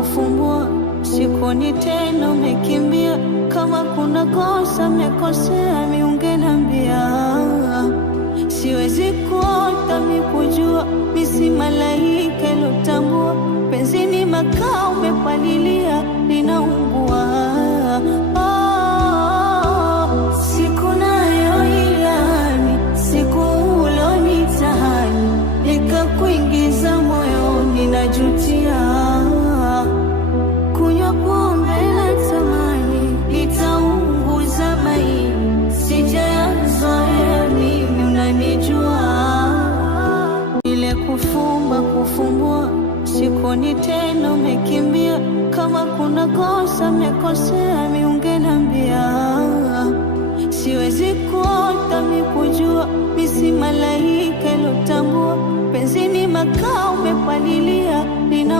kufumbua, sikoni tena umekimbia. Kama kuna kosa mekosea, miungenambia. Siwezi kuota mikujua, misi malaika ilotambua. Penzi ni makao umepalilia, linaungua. Siku nayo ilani, siku ulonitahani, nikakuingiza moyoni najutia. Kunywa pombe natamani, itaunguza maini. Sijayazoea mimi, unanijua. Ile kufumba kufumbua, sikoni tena umekimbia. Kama kuna kosa mekosea, miungenambia. Siwezi kuota mikujua, misi malaika ilotambua. Penzi ni makao umepalilia, lina